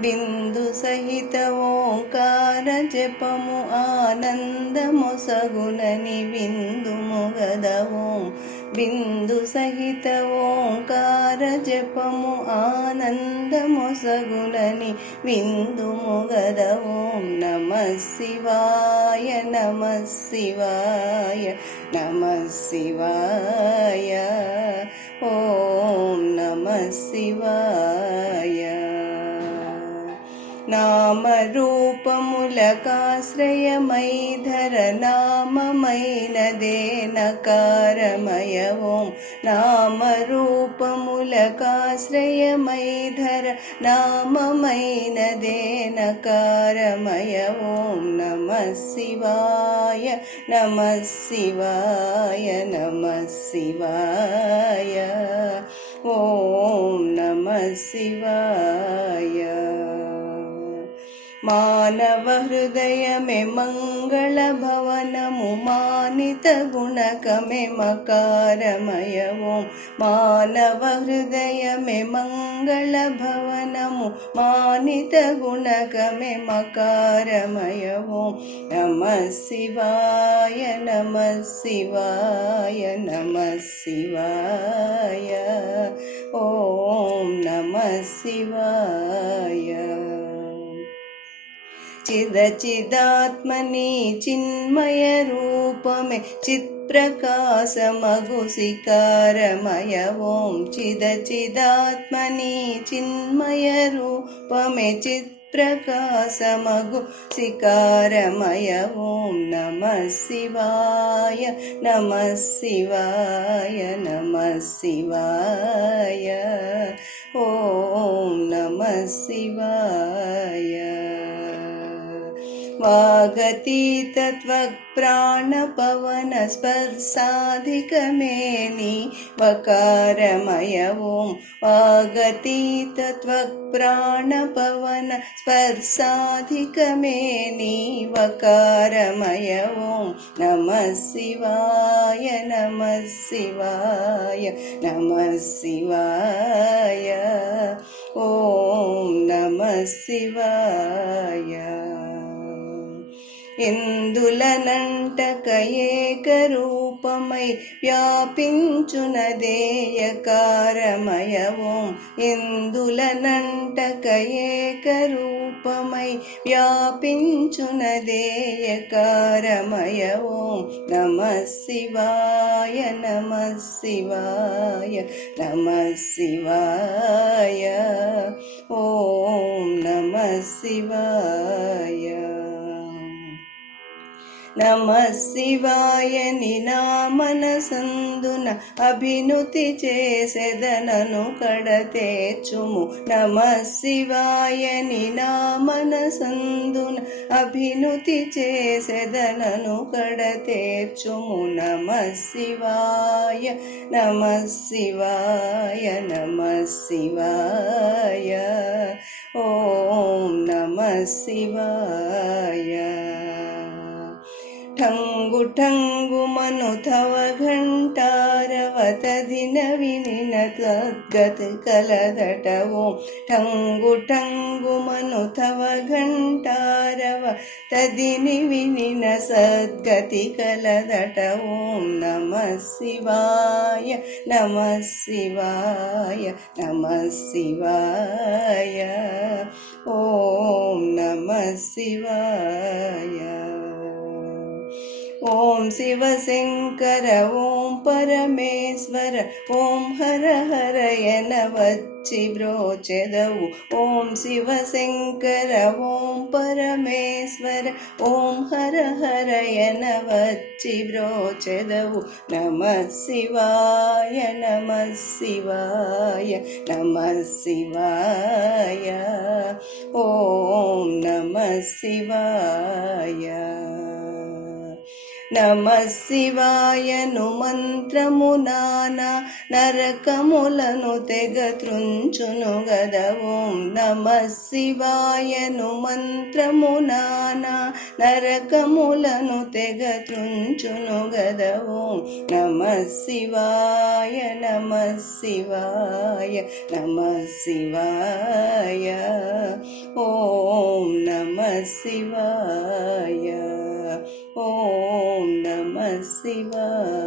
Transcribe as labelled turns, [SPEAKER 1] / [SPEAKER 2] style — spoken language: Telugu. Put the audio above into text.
[SPEAKER 1] బిందు సహిత ఓంకార జపము ఆనందమొసగునని విందు మొగదవం. బిందు సహిత ఓంకార జపము ఆనందమొసగునని విందు మొగదవం. నమ శివాయ నమ శివాయ నమ శివాయ. ఓం నమ శివాయ. రూపములకాశ్రయమై నామమైనదే నకారమయ ఓం నామరూపములకాశ్రయమైధర నామమైనదే నకారమయ ఓం నమ శివాయ నమ శివాయ నమ శివాయ ఓం నమ శివాయ मानवहृदय मे मङ्गलभवनमुनित गुणकमे मकारमयमु मानवहृदय मे मङ्गलभवनमुनित गुणक मे मकारमयं नमः शिवाय नमः शिवाय नमः शिवाय। ॐ नमः शिवाय। నమ శివాయ నమ శివాయ ఓం నమ శివాయ చిదచిదాత్మని చిన్మయ రూపమే చిత్ప్రకాశమగు శికారమయ ఓం చిదచిదాత్మని చిన్మయ రూపమే చిత్ప్రకాశమగు శికారమయ ఓం वागतीतत्वक्प्राणपवनस्पर्शाधिकमेनि वकारमय ॐ वागतीतत्वक्प्राणपवनस्पर्शाधिकमेनि वकारमय ॐ नमः शिवाय नमः शिवाय नमः शिवाय। ॐ नमः शिवाय ఎందులనంటక ఏకరూపమై వ్యాపించునదేయకారమయ ఓం ఎందులనంటక ఏకరూపమై వ్యాపించునదేయకారమయ నమ శివాయ నమ శివాయ నమ శివాయ ఓం నమ శివాయ నమ శివాయ నినామన సందున అభినుతి చేసెదనను కడతేచుము. నమ శివాయ నినామన సందున అభినుతి చేసెదనను కడతేర్చుము నమ శివాయ నమ శివాయ నమ శివాయ. ఓం నమ శివాయ. ఠంగు ఠంగు మను తవ ఘంటారవత దిన వినిన తద్గతి కలదట ఓం. ఠంగు ఠంగు మను తవ ఘంటారవ తదిని వినిన సద్గతి కలదట ఓం. నమ శివాయ నమ శివాయ నమ శివాయ. ఓం శివశంకర ఓం పరమేశ్వర ఓం హర హరయన వచ్చి బ్రోచెదవు ఓం శివశంకర ఓం పరమేశ్వర ఓం హర హరయన వచ్చి బ్రోచెదవు నమ శివాయ నమ శివాయ నమ శివాయ ఓం నమ శివాయ శివాయను మంత్రము నానా నరకములను తెగ త్రుంచును గద నమ శివాయను మంత్రము నానా నరకములను తెగ త్రుంచును గద నమ శివాయ నమ శివాయ నమ శివాయ. ఓం నమ శివాయ. ఓం నమ శివాయ